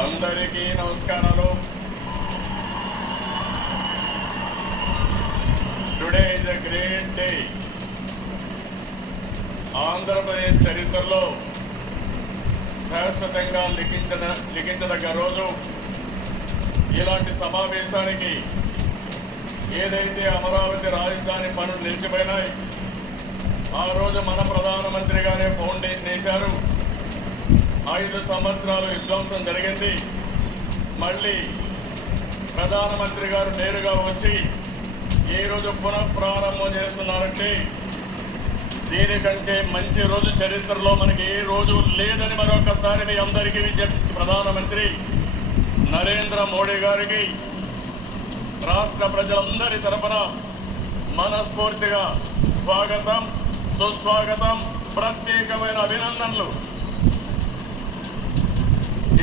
అందరికీ నమస్కారాలు. Today is a great day Andhra Pradesh చరిత్రలో శాశ్వతంగా లిఖించద లిఖించదగ్గ రోజు. ఇలాంటి సమావేశానికి ఏదైతే అమరావతి రాజధాని పనులు నిలిచిపోయినాయి ఆ రోజు మన ప్రధానమంత్రి గారే ఫౌండేషన్ వేశారు. ఐదు సంవత్సరాలు విధ్వంసం జరిగింది. మళ్ళీ ప్రధానమంత్రి గారు నేరుగా వచ్చి ఈ రోజు పునఃప్రారంభం చేస్తున్నారంటే దీనికంటే మంచి రోజు చరిత్రలో మనకి ఏ రోజు లేదని మరొకసారి మీ అందరికీ విజ్ఞప్తి. ప్రధానమంత్రి నరేంద్ర మోడీ గారికి రాష్ట్ర ప్రజలందరి తరపున మనస్ఫూర్తిగా స్వాగతం సుస్వాగతం ప్రత్యేకమైన అభినందనలు.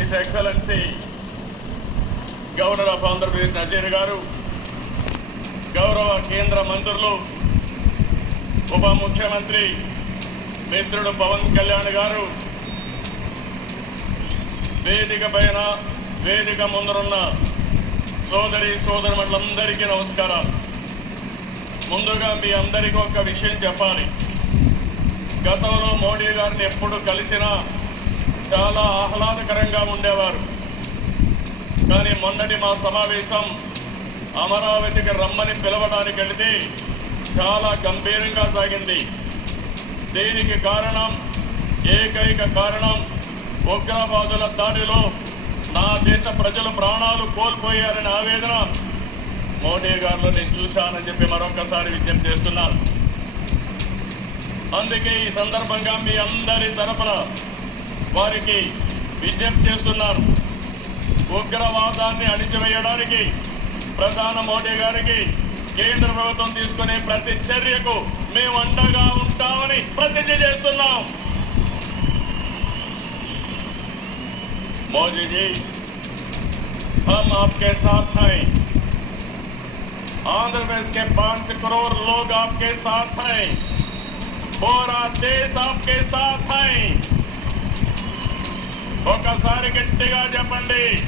His excellency governor of Andhra Pradesh Nazeer గారు గౌరవ కేంద్ర మంత్రులు ఉప ముఖ్యమంత్రి మిత్రుడు పవన్ కళ్యాణ్ గారు వేదిక పైన వేదిక ముందరున్న సోదరి సోదరులందరికీ నమస్కారాలు ముందుగా మీ అందరికీ ఒక విషయం చెప్పాలి. గతంలో మోడీ గారిని ఎప్పుడు కలిసినా చాలా ఆహ్లాదకరంగా ఉండేవారు. కానీ మొన్నటి మా సమావేశం అమరావతికి రమ్మని పిలవడానికి వెళితే చాలా గంభీరంగా సాగింది. దీనికి కారణం ఏకైక కారణం ఉగ్రవాదుల దాడిలో నా దేశ ప్రజలు ప్రాణాలు కోల్పోయారనే ఆవేదన మోడీ గారిలో నేను చూశానని చెప్పి మరొకసారి విజ్ఞప్తి చేస్తున్నాను అందుకే ఈ సందర్భంగా మీ అందరి తరపున వారికి విజ్ఞప్తి చేస్తున్నాను ఉగ్రవాదాన్ని అణిచివేయడానికి ప్రధాన మోడీ గారికి కేంద్ర ప్రభుత్వం తీసుకునే ప్రతి చర్యకు మేము అండగా ఉంటామని ప్రతిజ్ఞ చేస్తున్నాం మోదీ जी हम आपके साथ हैं आंध्र प्रदेश के पांच करोड़ लोग आपके साथ हैं पूरा देश आपके साथ है ఒకసారి గట్టిగా చెప్పండి.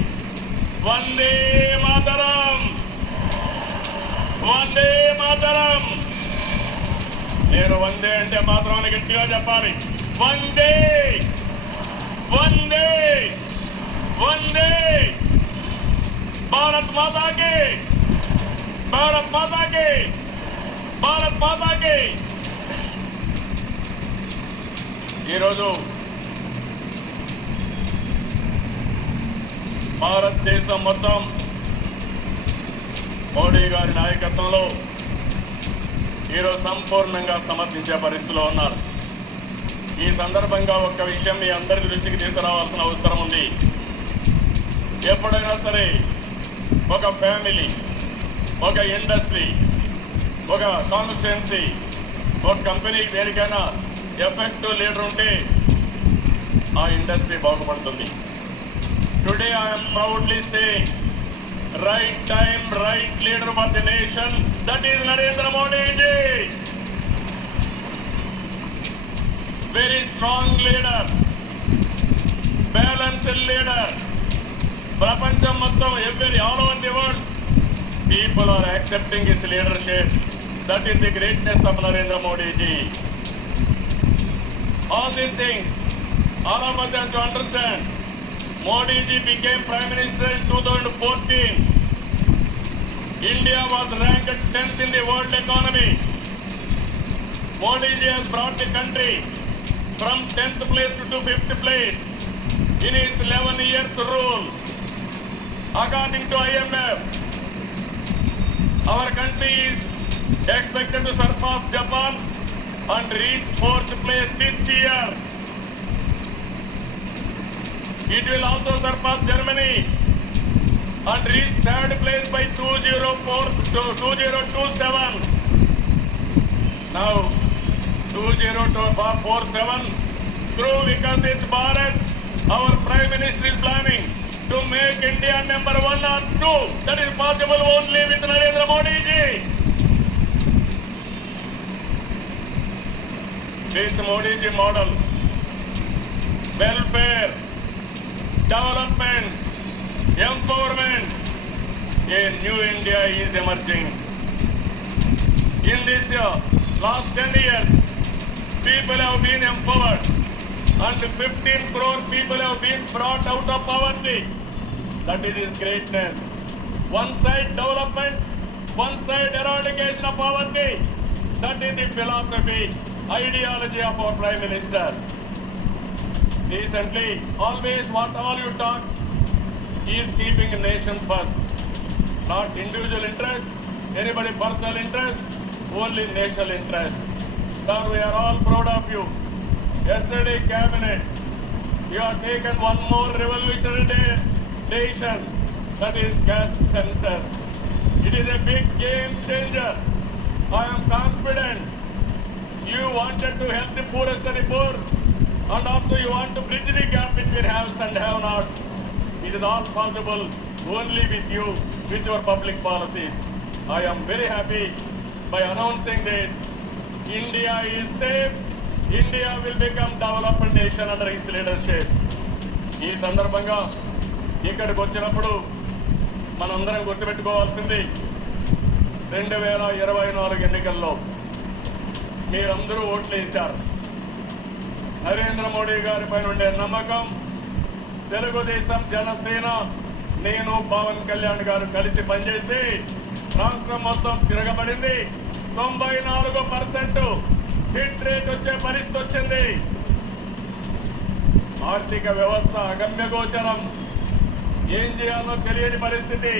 వందే మాతరం. వందే మాతరం. నేను వందే అంటే మాత్రం గట్టిగా చెప్పాలి. వందే. వందే. వందే. భారత్ మాతాకి. భారత్ మాతాకి. భారత్ మాతాకి. ఈరోజు భారతదేశం మొత్తం మోడీ గారి నాయకత్వంలో ఈరోజు సంపూర్ణంగా సమర్థించే పరిస్థితిలో ఉన్నారు. ఈ సందర్భంగా ఒక్క విషయం మీ అందరి దృష్టికి తీసుకురావాల్సిన అవసరం ఉంది. ఎప్పుడైనా సరే ఒక ఫ్యామిలీ ఒక ఇండస్ట్రీ ఒక కాన్స్టిట్యున్సీ ఒక కంపెనీకి దేనికైనా ఎఫెక్టివ్ లీడర్ ఉంటే ఆ ఇండస్ట్రీ బాగుపడుతుంది. Today I am proudly saying, right time, right leader for the nation, that is Narendra Modi ji. Very strong leader, balanced leader. ప్రపంచం మొత్తం ఎవరి all over the world people are accepting his leadership that is the greatness of Narendra Modi ji all these things all of us have to modiji became Prime Minister in 2014. India was ranked 10th in the world economy. Modi ji has brought the country from 10th place to 5th place in his 11 years rule. According to IMF, our country is expected to surpass Japan and reach 4th place this year. It will also surpass Germany and reach third place by 204 to 2027. Now, 2047, through Vikasit Bharat, our Prime Minister is planning to make India number one or two. That is possible only with Narendra Modi ji. With Modi ji model, welfare, development, empowerment, a new India is emerging. In this year, last 10 years, people have been empowered and 15 crore people have been brought out of poverty. That is his greatness. One side development, one side eradication of poverty. That is the philosophy, ideology of our Prime Minister. Recently, always what all you talk, he is keeping a nation first. Not individual interest, anybody personal interest, only national interest. Sir, we are all proud of you. Yesterday cabinet, you have taken one more revolutionary de- decision, that is caste census. It is a big game changer. I am confident you wanted to help the poorest of the poor and also you want to bridge the gap between haves and have not. It is all possible only with you, with your public policies. I am very happy by announcing this. India is safe. India will become developed nation under his leadership. ఈ సందర్భంగా ఇక్కడికి వచ్చినప్పుడు మనందరం గుర్తుపెట్టుకోవాల్సింది రెండు వేల ఇరవై నాలుగు ఎన్నికల్లో మీరందరూ ఓట్లు వేశారు నరేంద్ర మోడీ గారి పైన ఉండే నమ్మకం తెలుగుదేశం జనసేన నేను పవన్ కళ్యాణ్ గారు కలిసి పనిచేసి రాష్ట్రం మొత్తం తిరగబడింది. తొంభై నాలుగు పర్సెంట్ హిట్ రేట్ వచ్చే పరిస్థితి వచ్చింది. ఆర్థిక వ్యవస్థ అగమ్యగోచరం ఏం చేయాలో తెలియని పరిస్థితి.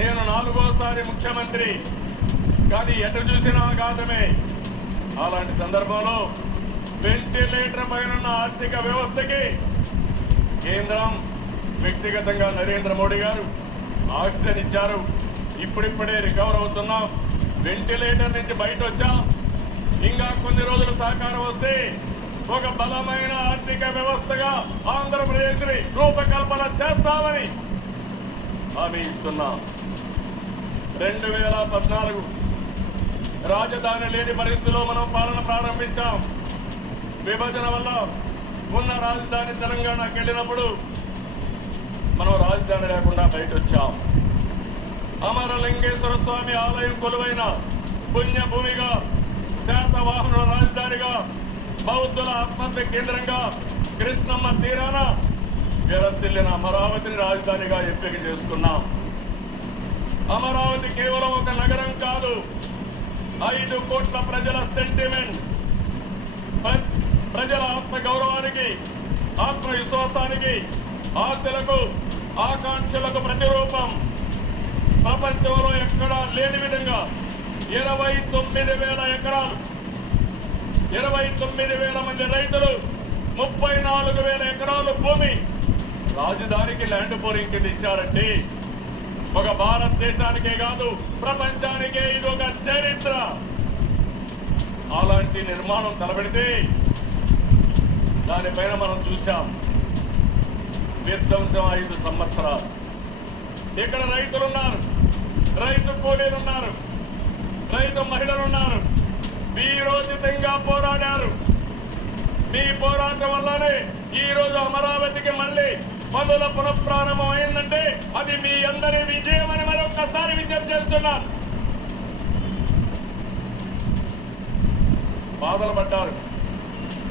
నేను నాలుగోసారి ముఖ్యమంత్రి. కానీ ఎటు చూసినా కాదమే. అలాంటి సందర్భంలో వెంటిలేటర్ పైన ఉన్న ఆర్థిక వ్యవస్థకి కేంద్రం వ్యక్తిగతంగా నరేంద్ర మోడీ గారు ఆక్సిజన్ ఇచ్చారు. ఇప్పుడిప్పుడే రికవర్ అవుతున్నాం. వెంటిలేటర్ నుంచి బయట వచ్చాం ఇంకా కొన్ని రోజులు సహకారం వస్తే ఒక బలమైన ఆర్థిక వ్యవస్థగా ఆంధ్రప్రదేశ్ని రూపకల్పన చేస్తామని హామీ ఇస్తున్నాం రెండు వేల పద్నాలుగు రాజధాని లేని పరిస్థితిలో మనం పాలన ప్రారంభించాం. విభజన వల్ల ఉన్న రాజధాని తెలంగాణకి వెళ్ళినప్పుడు మనం రాజధాని లేకుండా బయట వచ్చాం అమరలింగేశ్వర స్వామి ఆలయం కొలువైన పుణ్యభూమిగా శాతవాహనుల రాజధానిగా బౌద్ధుల ఆత్మహత్య కేంద్రంగా కృష్ణమ్మ తీరాన విరసిల్లిన అమరావతిని రాజధానిగా ఎంపిక చేసుకున్నాం. అమరావతి కేవలం ఒక నగరం కాదు ఐదు కోట్ల ప్రజల సెంటిమెంట్ ప్రజల ఆత్మ గౌరవానికి ఆత్మవిశ్వాసానికి ఆశలకు ఆకాంక్షలకు ప్రతిరూపం. ప్రపంచంలో ఎక్కడా లేని విధంగా ఇరవై తొమ్మిది వేల ఎకరాలు ఇరవై తొమ్మిది వేల మంది రైతులు ముప్పై నాలుగు వేల ఎకరాలు భూమి రాజధానికి ల్యాండ్ బోరింగ్ కింద ఇచ్చారంటే ఒక భారతదేశానికే కాదు ప్రపంచానికే ఇది ఒక చరిత్ర. అలాంటి నిర్మాణం తలపెడితే దానిపైన మనం చూశాం విధ్వంసం ఐదు సంవత్సరాలు. ఇక్కడ రైతులు ఉన్నారు రైతు కూలీలు ఉన్నారు రైతు మహిళలు ఉన్నారు వీరోచితంగా పోరాడారు. మీ పోరాటం వల్లనే ఈ రోజు అమరావతికి మళ్ళీ పనుల పునఃప్రారంభం అయిందంటే అది మీ అందరి విజయం అని మరొకసారి విజ్ఞప్తి చేస్తున్నాను బాధలు పడ్డారు.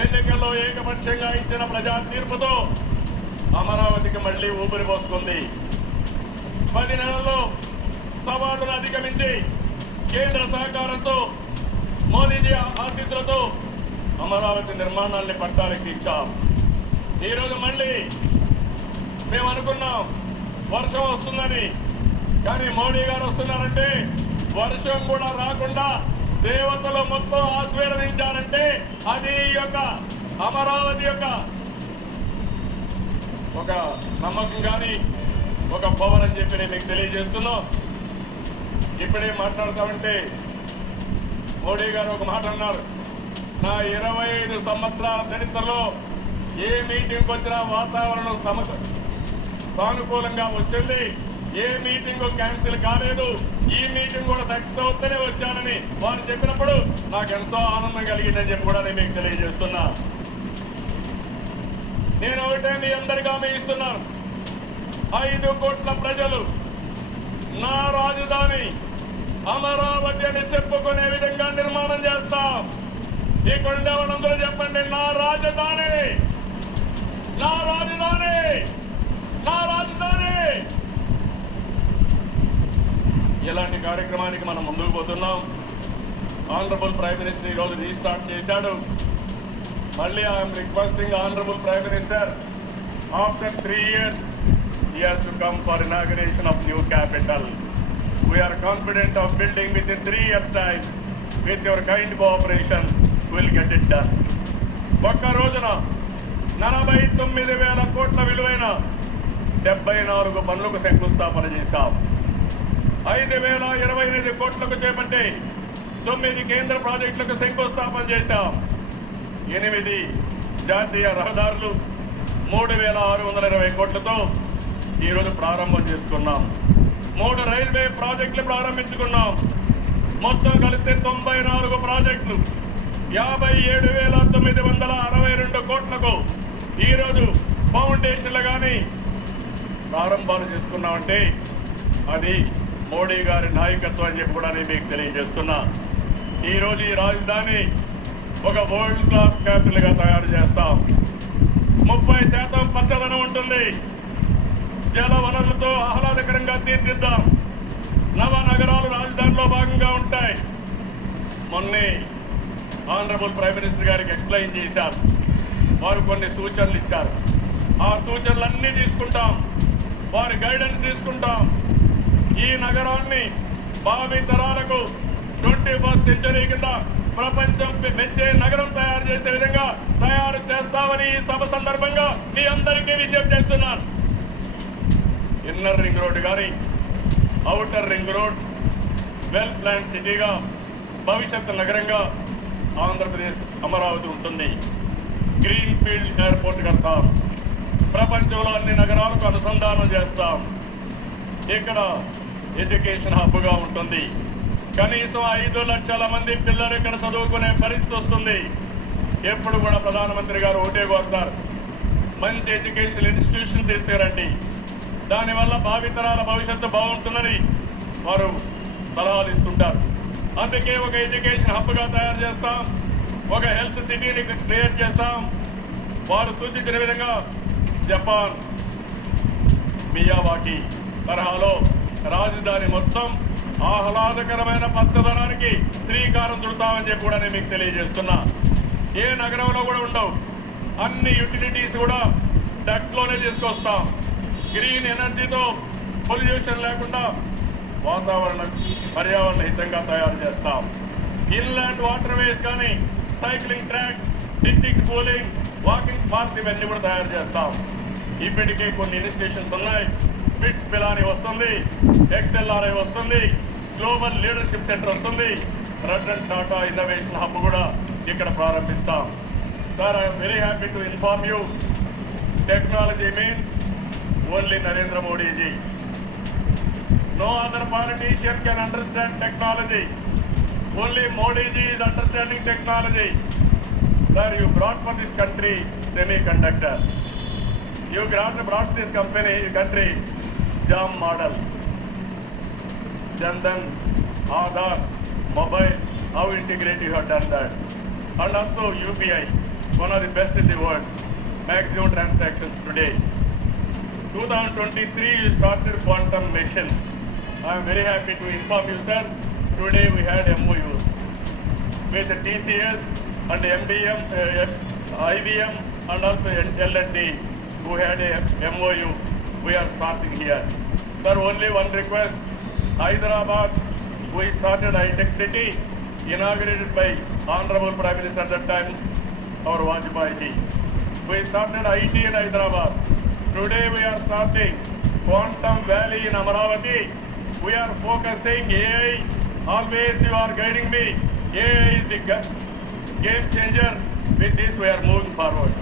ఎన్నికల్లో ఏకపక్షంగా ఇచ్చిన ప్రజా తీర్పుతో అమరావతికి మళ్ళీ ఊపిరి పోసుకుంది. పది నెలల్లో సవాళ్ళను అధిగమించి కేంద్ర సహకారంతో మోదీజీ ఆశీస్సులతో అమరావతి నిర్మాణాన్ని పట్టాలకి ఇచ్చాం. ఈరోజు మళ్ళీ మేము అనుకున్నాం వర్షం వస్తుందని. కానీ మోడీ గారు వస్తున్నారంటే వర్షం కూడా రాకుండా దేవతలు మొత్తం ఆశీర్వదించారంటే అది యొక్క అమరావతి యొక్క ఒక నమ్మకం కానీ ఒక పవర్ అని చెప్పి నేను మీకు తెలియజేస్తున్నాం. ఇప్పుడే మాట్లాడతామంటే మోడీ గారు ఒక మాట అన్నారు. నా ఇరవై ఐదు సంవత్సరాల చరిత్రలో ఏ మీటింగ్ వచ్చినా వాతావరణం సమ సానుకూలంగా వచ్చింది. ఏ మీటింగ్ క్యాన్సిల్ కాలేదు. ఈ మీటింగ్ కూడా సక్సెస్ అవుతూనే వచ్చానని వారు చెప్పినప్పుడు నాకు ఎంతో ఆనందం కలిగిందని చెప్పి కూడా నేను మీకు తెలియజేస్తున్నా. నేను ఒకటే మీ అందరికీ హామీ ఇస్తున్నాను. ఐదు కోట్ల ప్రజలు నా రాజధాని అమరావతి అని చెప్పుకునే విధంగా నిర్మాణం చేస్తాం. ఈ కొండవనందరూ చెప్పండి నా రాజధాని! నా రాజధాని! నా రాజధాని! ఇలాంటి కార్యక్రమానికి మనం ముందుకు పోతున్నాం. ఆనరబుల్ ప్రైమ్ మినిస్టర్ ఈరోజు రీస్టార్ట్ చేశాడు. మళ్ళీ I'm requesting honourable prime minister after three years he to come for inauguration of new capital we're confident of building with in three years years' with your kind cooperation will get it done ఒక్క రోజున నలభై తొమ్మిది వేల కోట్ల విలువైన డెబ్బై నాలుగు పనులకు శంకుస్థాపన చేశాం. ఐదు వేల ఇరవై ఎనిమిది కోట్లకు చేపట్టి తొమ్మిది కేంద్ర ప్రాజెక్టులకు శంకుస్థాపన చేశాం. ఎనిమిది జాతీయ రహదారులు మూడు వేల ఆరు వందల ఇరవై కోట్లతో ఈరోజు ప్రారంభం చేసుకున్నాం. మూడు రైల్వే ప్రాజెక్టులు ప్రారంభించుకున్నాం. మొత్తం కలిసి తొంభై నాలుగు ప్రాజెక్టులు. యాభై ఏడు వేల తొమ్మిది వందల అరవై రెండు కోట్లకు ఈరోజు ఫౌండేషన్లు కానీ ప్రారంభాలు చేసుకున్నామంటే అది మోడీ గారి నాయకత్వం అని చెప్పి కూడా నేను మీకు తెలియజేస్తున్నా. ఈరోజు ఈ రాజధాని ఒక వరల్డ్ క్లాస్ క్యాపిటల్గా తయారు చేస్తాం. ముప్పై శాతం పచ్చదనం ఉంటుంది. జల వనరులతో ఆహ్లాదకరంగా తీర్చిద్దాం. నవ నగరాలు రాజధానిలో భాగంగా ఉంటాయి. మొన్నే ఆనరబుల్ ప్రైమ్ మినిస్టర్ గారికి ఎక్స్ప్లెయిన్ చేశారు. వారు కొన్ని సూచనలు ఇచ్చారు. ఆ సూచనలన్నీ తీసుకుంటాం. వారి గైడెన్స్ తీసుకుంటాం. ఈ నగరాన్ని భావి తరాలకు ట్వంటీ ఫస్ట్ సెంచరీ కింద ప్రపంచం మెచ్చే నగరం తయారు చేసే విధంగా తయారు చేస్తామని ఈ సభ సందర్భంగా మీ అందరికీ విజ్ఞప్తి చేస్తున్నాను. ఇన్నర్ రింగ్ రోడ్ కానీ outer ring road well plan సిటీగా భవిష్యత్ నగరంగా ఆంధ్రప్రదేశ్ అమరావతి ఉంటుంది. గ్రీన్ ఫీల్డ్ ఎయిర్పోర్ట్ కడతాం. ప్రపంచంలో అన్ని నగరాలకు అనుసంధానం చేస్తాం. ఇక్కడ ఎడ్యుకేషన్ హబ్గా ఉంటుంది. కనీసం ఐదు లక్షల మంది పిల్లలు ఇక్కడ చదువుకునే పరిస్థితి వస్తుంది. ఎప్పుడు కూడా ప్రధానమంత్రి గారు ఒకటే కోరుతారు. మంచి ఎడ్యుకేషన్ ఇన్స్టిట్యూషన్ తీసుకురండి దానివల్ల భావితరాల భవిష్యత్తు బాగుంటుందని వారు సలహాలు ఇస్తుంటారు. అందుకే ఒక ఎడ్యుకేషన్ హబ్గా తయారు చేస్తాం. ఒక హెల్త్ సిటీని క్రియేట్ చేస్తాం. వారు సూచించిన విధంగా జపాన్ మియావాకి తరహాలో రాజధాని మొత్తం ఆహ్లాదకరమైన పచ్చదనానికి శ్రీకారం చుడతామని చెప్పి కూడా నేను మీకు తెలియజేస్తున్నా. ఏ నగరంలో కూడా ఉండవు. అన్ని యూటిలిటీస్ కూడా డక్లోనే తీసుకొస్తాం. గ్రీన్ ఎనర్జీతో పొల్యూషన్ లేకుండా వాతావరణ పర్యావరణ హితంగా తయారు చేస్తాం. ఇన్లాండ్ వాటర్ వేస్ కానీ cycling track district cooling walking park ఇవన్నీ కూడా తయారు చేస్తాం. ఇప్పటికే కొన్ని ఇన్స్టిట్యూషన్స్ ఉన్నాయి. పిట్స్ పిలాని వస్తుంది. ఎక్స్ఎల్ఆర్ఐ వస్తుంది. గ్లోబల్ లీడర్షిప్ సెంటర్ వస్తుంది. రతన్ టాటా ఇన్నోవేషన్ హబ్ కూడా ఇక్కడ ప్రారంభిస్తాం. Sir I'm very happy to inform you technology means only Narendra Modiji no other politician can understand technology only Modiji is understanding technology sir you brought for this country semi conductor you grand broad this company country JAM model Jandan, Aadhaar, mobile, how integrated you have done that. And also UPI, one of the best in the world. Maximum transactions today. 2023 you started quantum mission. I am very happy to inform you, sir. Today we had MOUs with TCS and MDM, uh, IBM and also L&D who had a MOU. We are starting here. Sir, only one request. Hyderabad, we started high-tech city inaugurated by Honorable Prime Minister at that time, our Vajpayee ji. We started IT in Hyderabad. Today we are starting Quantum Valley in Amaravati we are focusing AI. Always you are guiding me. AI is the game changer. With this, we are moving forward.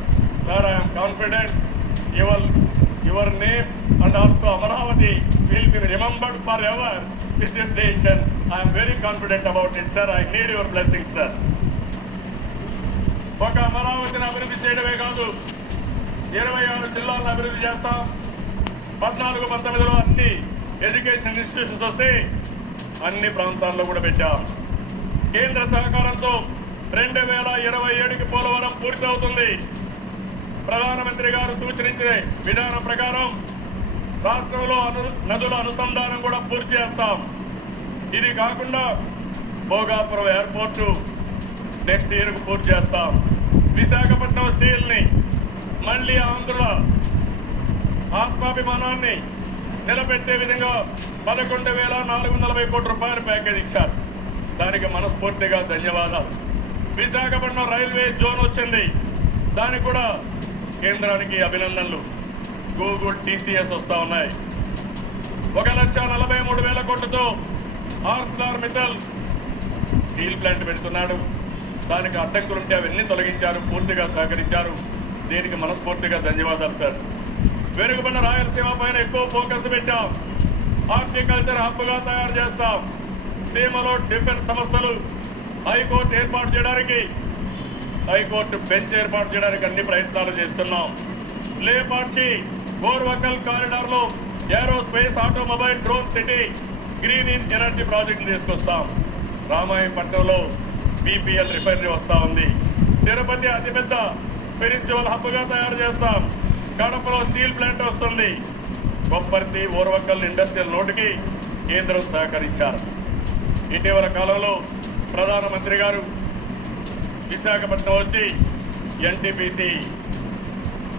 Sir, I am confident your, your name and also Amaravati will be remembered forever with this nation. I am very confident about it, sir. I need your blessings, sir. ఒక అమరావతిని అభివృద్ధి చేయడమే కాదు ఇరవై ఆరు జిల్లాలను అభివృద్ధి చేస్తాం పద్నాలుగు పంతొమ్మిదిలో అన్ని ఎడ్యుకేషన్ ఇన్స్టిట్యూషన్స్ వస్తే అన్ని ప్రాంతాల్లో కూడా పెట్టాం కేంద్ర సహకారంతో రెండు వేల ఇరవై ఏడుకి పోలవరం పూర్తవుతుంది ప్రధానమంత్రి గారు సూచించిన విధానం ప్రకారం రాష్ట్రంలో అను నదుల అనుసంధానం కూడా పూర్తి చేస్తాం. ఇది కాకుండా భోగాపురం ఎయిర్పోర్టు నెక్స్ట్ ఇయర్కు పూర్తి చేస్తాం. విశాఖపట్నం స్టీల్ని మళ్ళీ ఆంధ్రుల ఆత్మాభిమానాన్ని నిలబెట్టే విధంగా పదకొండు వేల నాలుగు వందల నలభై కోట్ల రూపాయల ప్యాకేజ్ ఇచ్చారు. దానికి మనస్ఫూర్తిగా ధన్యవాదాలు. విశాఖపట్నం రైల్వే జోన్ వచ్చింది. దానికి కూడా కేంద్రానికి అభినందనలు. గూగుల్ టీసీఎస్ వస్తూ ఉన్నాయి. ఒక లక్ష నలభై మూడు వేల కోట్లతో ఆర్సిలార్ మిత్తల్ స్టీల్ ప్లాంట్ పెడుతున్నాడు. దానికి అడ్డంకులుంటే అవన్నీ తొలగించారు పూర్తిగా సహకరించారు. దీనికి మనస్ఫూర్తిగా ధన్యవాదాలు సార్. వెనుకబడిన రాయలసీమ పైన ఎక్కువ ఫోకస్ పెట్టాం. హార్టికల్చర్ హబ్గా తయారు చేస్తాం. సీమలో డిఫెన్స్ సంస్థలు హైకోర్టు ఏర్పాటు చేయడానికి హైకోర్టు బెంచ్ ఏర్పాటు చేయడానికి అన్ని ప్రయత్నాలు చేస్తున్నాం. లేపార్చి Orvakal కారిడార్లో aerospace automobile drone city green in energy ప్రాజెక్టులు తీసుకొస్తాం. రామాయపట్నంలో బీపీఎల్ రిఫైనరీ వస్తా ఉంది. తిరుపతి అతిపెద్ద స్పిరిచువల్ హబ్గా తయారు చేస్తాం. కడపలో స్టీల్ ప్లాంట్ వస్తుంది. కొప్పర్తి ఓర్వకల్ ఇండస్ట్రియల్ నోటుకి కేంద్రం సహకరించారు. ఇటీవల కాలంలో ప్రధానమంత్రి గారు విశాఖపట్నం వచ్చి ఎన్టీపీసీ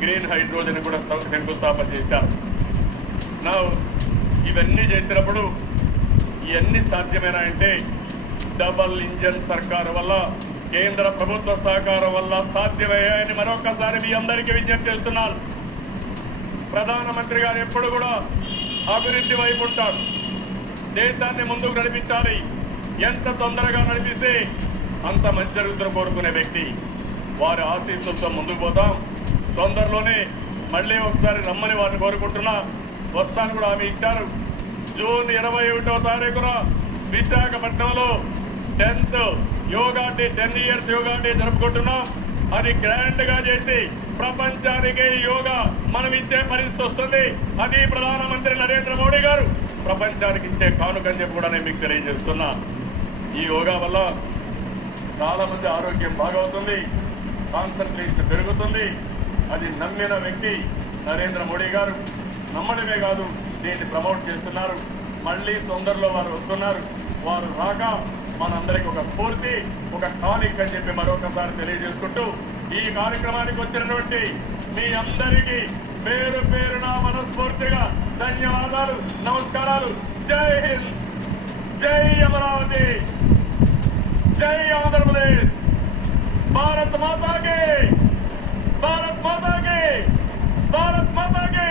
గ్రీన్ హైడ్రోజన్ కూడా శంకుస్థాపన చేశారు. నా ఇవన్నీ చేసినప్పుడు ఇవన్నీ సాధ్యమేనా అంటే డబల్ ఇంజన్ సర్కారు వల్ల కేంద్ర ప్రభుత్వ సహకారం వల్ల సాధ్యమయ్యాయని మరొకసారి మీ అందరికీ విజ్ఞప్తి చేస్తున్నాను. ప్రధానమంత్రి గారు ఎప్పుడు కూడా అభివృద్ధి వైపు ఉంటాడు దేశాన్ని ముందుకు నడిపించాలి. ఎంత తొందరగా నడిపిస్తే అంత మంచి జరుగుతున్న కోరుకునే వ్యక్తి. వారి ఆశీస్సులతో ముందుకు పోతాం. తొందరలోనే మళ్ళీ ఒకసారి రమ్మని వారిని కోరుకుంటున్నా. వస్తాను కూడా ఆమె ఇచ్చారు. జూన్ ఇరవై ఒకటో తారీఖున విశాఖపట్నంలో tenth yoga day ten years yoga day జరుపుకుంటున్నాం. అది గ్రాండ్గా చేసి ప్రపంచానికి యోగా మనం ఇచ్చే పరిస్థితి వస్తుంది. అది ప్రధానమంత్రి నరేంద్ర మోడీ గారు ప్రపంచానికి ఇచ్చే కానుకని చెప్పి కూడా నేను మీకు తెలియజేస్తున్నా. ఈ యోగా వల్ల చాలా మంది ఆరోగ్యం బాగవుతుంది కాన్సన్ట్రేషన్ పెరుగుతుంది. అది నమ్మిన వ్యక్తి నరేంద్ర మోడీ గారు నమ్మడమే కాదు దీన్ని ప్రమోట్ చేస్తున్నారు. మళ్ళీ తొందరలో వారు వస్తున్నారు. వారు రాక మనందరికి ఒక స్ఫూర్తి ఒక టానిక్ అని చెప్పి మరొకసారి తెలియజేసుకుంటూ ఈ కార్యక్రమానికి వచ్చినటువంటి మీ అందరికీ పేరు పేరు నా మనస్ఫూర్తిగా ధన్యవాదాలు నమస్కారాలు. జై హింద్! జై అమరావతి! జై ఆంధ్రప్రదేశ్ భారత్ మాతా కి భారత్ మాతా కి భారత్ మాతా కి